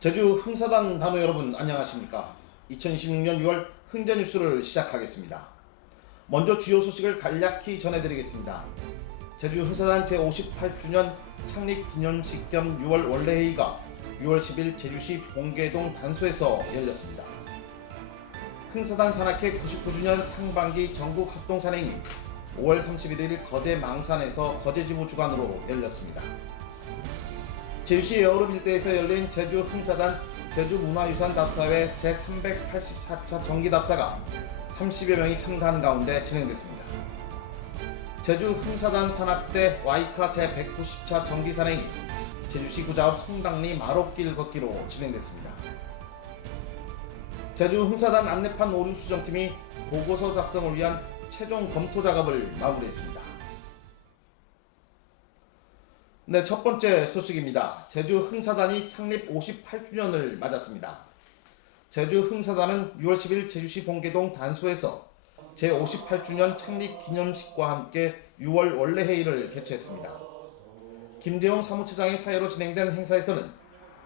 제주 흥사단 단호 여러분 안녕하십니까? 2026년 6월 흥제 뉴스를 시작하겠습니다. 먼저 주요 소식을 간략히 전해드리겠습니다. 제주 흥사단 제58주년 창립 기념식 겸 6월 원래회의가 6월 10일 제주시 봉계동 단소에서 열렸습니다. 흥사단 산악회 99주년 상반기 전국 합동산행이 5월 31일 거제 망산에서 거제지부 주관으로 열렸습니다. 제주시 여우름 일대에서 열린 제주 흥사단 제주문화유산 답사회 제384차 정기답사가 30여 명이 참가한 가운데 진행됐습니다. 제주 흥사단 산악대 와이카 제190차 정기산행이 제주시 구자읍 성당리 마롯길 걷기로 진행됐습니다. 제주 흥사단 안내판 오류 수정팀이 보고서 작성을 위한 최종 검토 작업을 마무리했습니다. 네, 첫 번째 소식입니다. 제주 흥사단이 창립 58주년을 맞았습니다. 제주 흥사단은 6월 10일 제주시 봉계동 단소에서 제58주년 창립 기념식과 함께 6월 원래회의를 개최했습니다. 김재용 사무처장의 사회로 진행된 행사에서는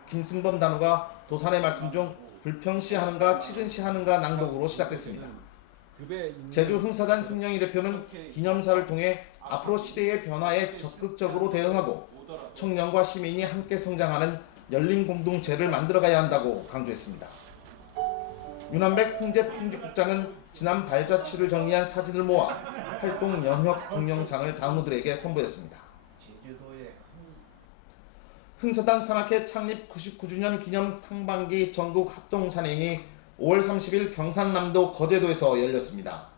김승범 단호가 도산의 말씀 중 불평시하는가 치근시하는가 낭독으로 시작됐습니다. 제주 흥사단 승영희 대표는 기념사를 통해 앞으로 시대의 변화에 적극적으로 대응하고 청년과 시민이 함께 성장하는 열린 공동체를 만들어가야 한다고 강조했습니다. 윤한백 흥제 편집국장은 지난 발자취를 정리한 사진을 모아 활동 영역 동영상을 단원들에게 선보였습니다. 흥사단 산악회 창립 99주년 기념 상반기 전국 합동산행이 5월 30일 경산남도 거제도에서 열렸습니다.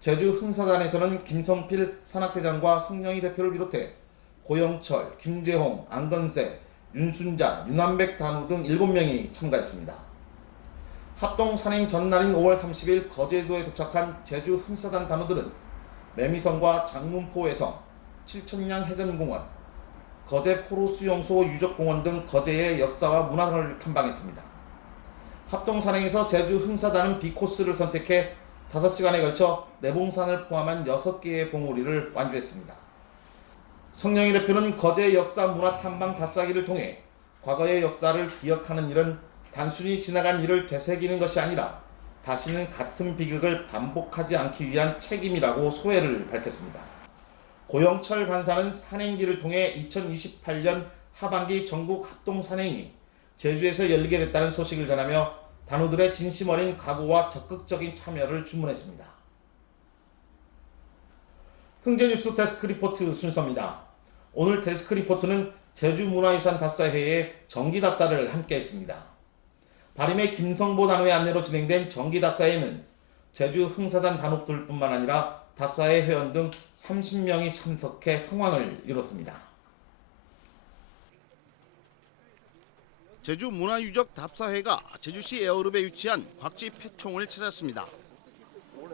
제주 흥사단에서는 김성필 산악회장과 승영희 대표를 비롯해 고영철, 김재홍, 안건세, 윤순자, 윤한백 단우 등 7명이 참가했습니다. 합동산행 전날인 5월 30일 거제도에 도착한 제주 흥사단 단우들은 매미성과 장문포해성, 칠천량 해전공원, 거제 포로수용소 유적공원 등 거제의 역사와 문화를 탐방했습니다. 합동산행에서 제주 흥사단은 B코스를 선택해 5시간에 걸쳐 내봉산을 포함한 6개의 봉우리를 완주했습니다. 성영희 대표는 거제 역사 문화 탐방 답사기를 통해 과거의 역사를 기억하는 일은 단순히 지나간 일을 되새기는 것이 아니라 다시는 같은 비극을 반복하지 않기 위한 책임이라고 소회를 밝혔습니다. 고영철 간사는 산행기를 통해 2028년 하반기 전국 합동산행이 제주에서 열리게 됐다는 소식을 전하며 단우들의 진심 어린 각오와 적극적인 참여를 주문했습니다. 흥제뉴스 데스크 리포트 순서입니다. 오늘 데스크 리포트는 제주문화유산 답사회의 정기답사를 함께했습니다. 다림의 김성보 단우의 안내로 진행된 정기답사회는 제주 흥사단 단원들뿐만 아니라 답사회 회원 등 30명이 참석해 성황을 이뤘습니다. 제주문화유적 답사회가 제주시 에어룹에 위치한 곽지 폐총을 찾았습니다.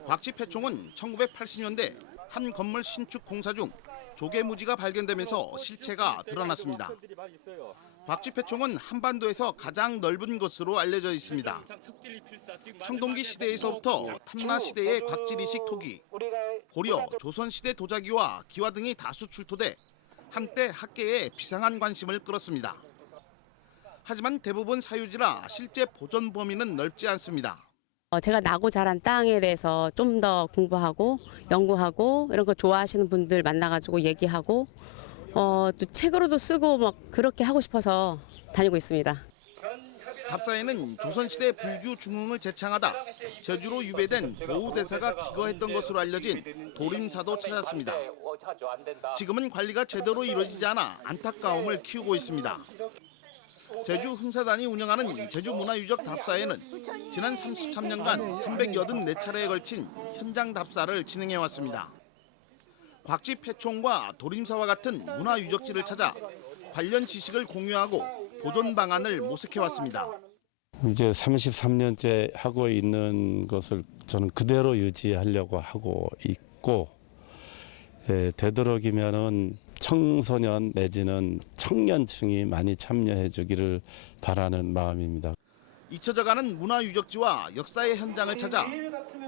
곽지 폐총은 1980년대 한 건물 신축 공사 중 조개무지가 발견되면서 실체가 드러났습니다. 곽지 폐총은 한반도에서 가장 넓은 것으로 알려져 있습니다. 청동기 시대에서부터 탐라 시대의 곽지리식 토기, 고려, 조선시대 도자기와 기와 등이 다수 출토돼 한때 학계에 비상한 관심을 끌었습니다. 하지만 대부분 사유지라 실제 보존 범위는 넓지 않습니다. 제가 나고 자란 땅에 대해서 좀 더 공부하고 연구하고 이런 거 좋아하시는 분들 만나가지고 얘기하고 또 책으로도 쓰고 막 그렇게 하고 싶어서 다니고 있습니다. 답사에는 조선시대 불교 중흥을 제창하다 제주로 유배된 보우대사가 기거했던 것으로 알려진 도림사도 찾았습니다. 지금은 관리가 제대로 이루어지지 않아 안타까움을 키우고 있습니다. 제주 흥사단이 운영하는 제주문화유적 답사에는 지난 33년간 384차례에 걸친 현장 답사를 진행해왔습니다. 곽지 폐총과 도림사와 같은 문화유적지를 찾아 관련 지식을 공유하고 보존 방안을 모색해왔습니다. 이제 33년째 하고 있는 것을 저는 그대로 유지하려고 하고 있고, 되도록이면은 청소년 내지는 청년층이 많이 참여해 주기를 바라는 마음입니다. 잊혀져가는 문화유적지와 역사의 현장을 찾아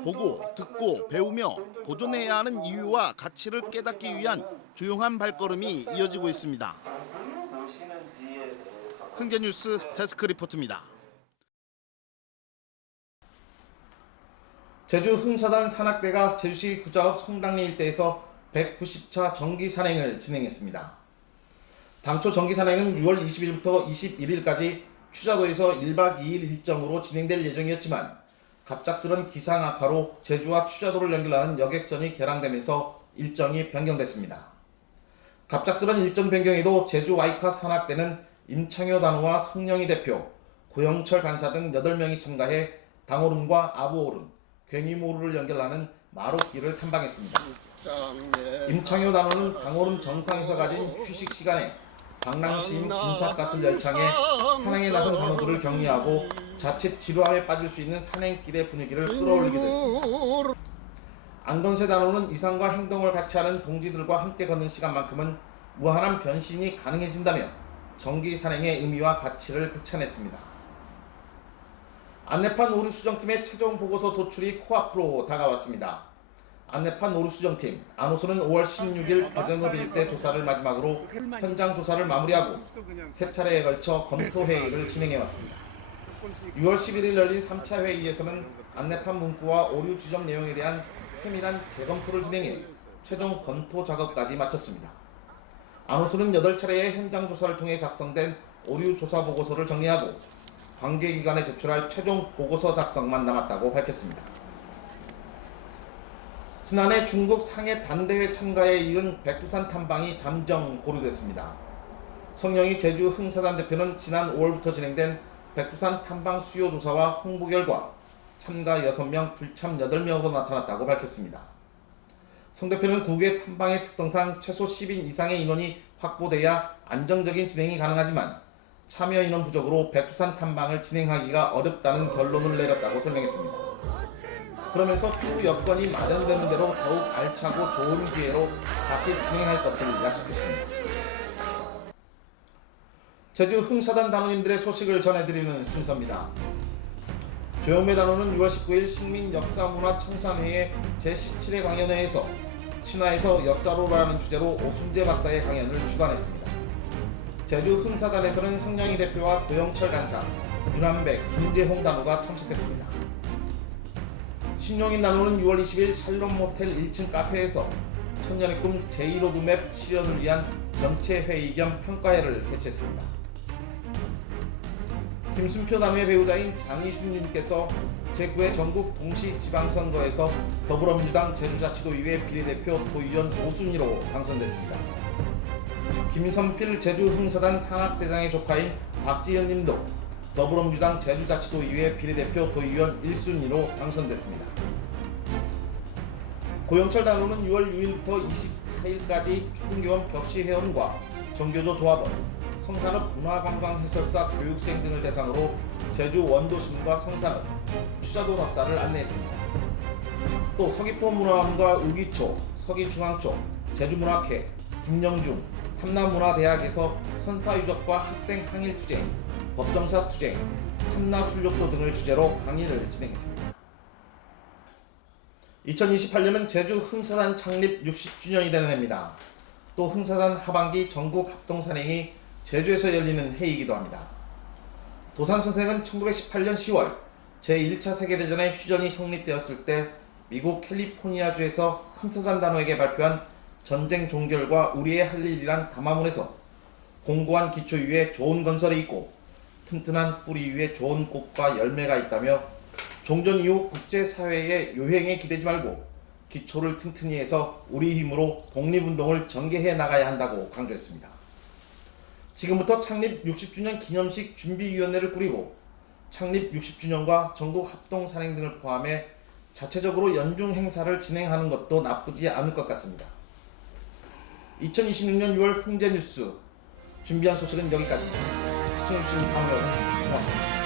보고, 듣고, 배우며 보존해야 하는 이유와 가치를 깨닫기 위한 조용한 발걸음이 이어지고 있습니다. 흥제뉴스 데스크 리포트입니다. 제주 흥사단 산악대가 제주시 구자읍 송당리 일대에서 190차 정기 산행을 진행했습니다. 당초 정기 산행은 6월 20일부터 21일까지 추자도에서 1박 2일 일정으로 진행될 예정이었지만 갑작스런 기상 악화로 제주와 추자도를 연결하는 여객선이 결항되면서 일정이 변경됐습니다. 갑작스런 일정 변경에도 제주 와이카 산악대는 임창효 단우와 성령희 대표, 고영철 간사 등 8명이 참가해 당오름과 아부오름, 괭이모루를 연결하는 마로길을 탐방했습니다. 임창효 단우는 당오름 정상에서 가진 휴식 시간에 방랑시인 김삿갓을 열창해 산행에 나선 단우들을 격리하고 자칫 지루함에 빠질 수 있는 산행길의 분위기를 끌어올리기도 했습니다. 안건세 단우는 이상과 행동을 같이 하는 동지들과 함께 걷는 시간만큼은 무한한 변신이 가능해진다며 정기 산행의 의미와 가치를 극찬했습니다. 안내판 오류수정팀의 최종 보고서 도출이 코앞으로 다가왔습니다. 안내판 오류수정팀 안호수는 5월 16일 대정읍 일대 조사를 마지막으로 현장 조사를 마무리하고 세 차례에 걸쳐 검토 회의를 진행해왔습니다. 6월 11일 열린 3차 회의에서는 안내판 문구와 오류 지적 내용에 대한 세밀한 재검토를 진행해 최종 검토 작업까지 마쳤습니다. 안호수는 8차례의 현장 조사를 통해 작성된 오류 조사 보고서를 정리하고 관계기관에 제출할 최종 보고서 작성만 남았다고 밝혔습니다. 지난해 중국 상해 단대회 참가에 이은 백두산 탐방이 잠정 보류됐습니다. 성령희 제주 흥사단 대표는 지난 5월부터 진행된 백두산 탐방 수요 조사와 홍보 결과 참가 6명, 불참 8명으로 나타났다고 밝혔습니다. 성 대표는 국외 탐방의 특성상 최소 10인 이상의 인원이 확보돼야 안정적인 진행이 가능하지만 참여 인원 부족으로 백두산 탐방을 진행하기가 어렵다는 결론을 내렸다고 설명했습니다. 그러면서 추후 여건이 마련되는 대로 더욱 알차고 좋은 기회로 다시 진행할 것을 약속했습니다. 제주 흥사단 단원님들의 소식을 전해드리는 순서입니다. 조영매 단원은 6월 19일 식민역사문화청산회의 제17회 강연회에서 신화에서 역사로라는 주제로 오순재 박사의 강연을 주관했습니다. 제주 흥사단에서는 성령희 대표와 고영철 간사, 윤한백, 김재홍 단우가 참석했습니다. 신용인 단우는 6월 20일 샬롬 모텔 1층 카페에서 천년의 꿈 제1로드맵 실현을 위한 전체 회의 겸 평가회를 개최했습니다. 김순표 단우의 배우자인 장희순님께서 제9회 전국 동시지방선거에서 더불어민주당 제주자치도의회 비례대표 도의원 5순위로 당선됐습니다. 김선필 제주흥사단 산악대장의 조카인 박지현님도 더불어민주당 제주자치도의회 비례대표 도의원 1순위로 당선됐습니다. 고영철 단우는 6월 6일부터 24일까지 초등교원 벽시회원과 정교조 조합원, 성산읍 문화관광해설사 교육생 등을 대상으로 제주 원도심과 성산읍, 추자도 답사를 안내했습니다. 또 서귀포 문화원과 우기초, 서귀중앙초, 제주문학회, 김영중, 탐남문화대학에서 선사유적과 학생 항일투쟁, 법정사 투쟁, 탐나술력도 등을 주제로 강의를 진행했습니다. 2028년은 제주 흥사단 창립 60주년이 되는 해입니다. 또 흥사단 하반기 전국 합동산행이 제주에서 열리는 해이기도 합니다. 도산 선생은 1918년 10월 제1차 세계대전의 휴전이 성립되었을 때 미국 캘리포니아주에서 흥사단 단원에게 발표한 전쟁 종결과 우리의 할 일이란 담화문에서 공고한 기초 위에 좋은 건설이 있고 튼튼한 뿌리 위에 좋은 꽃과 열매가 있다며 종전 이후 국제사회의 요행에 기대지 말고 기초를 튼튼히 해서 우리 힘으로 독립운동을 전개해 나가야 한다고 강조했습니다. 지금부터 창립 60주년 기념식 준비위원회를 꾸리고 창립 60주년과 전국 합동산행 등을 포함해 자체적으로 연중 행사를 진행하는 것도 나쁘지 않을 것 같습니다. 2026년 6월 흥제뉴스 준비한 소식은 여기까지입니다. 시청해주신 다음에 고맙습니다.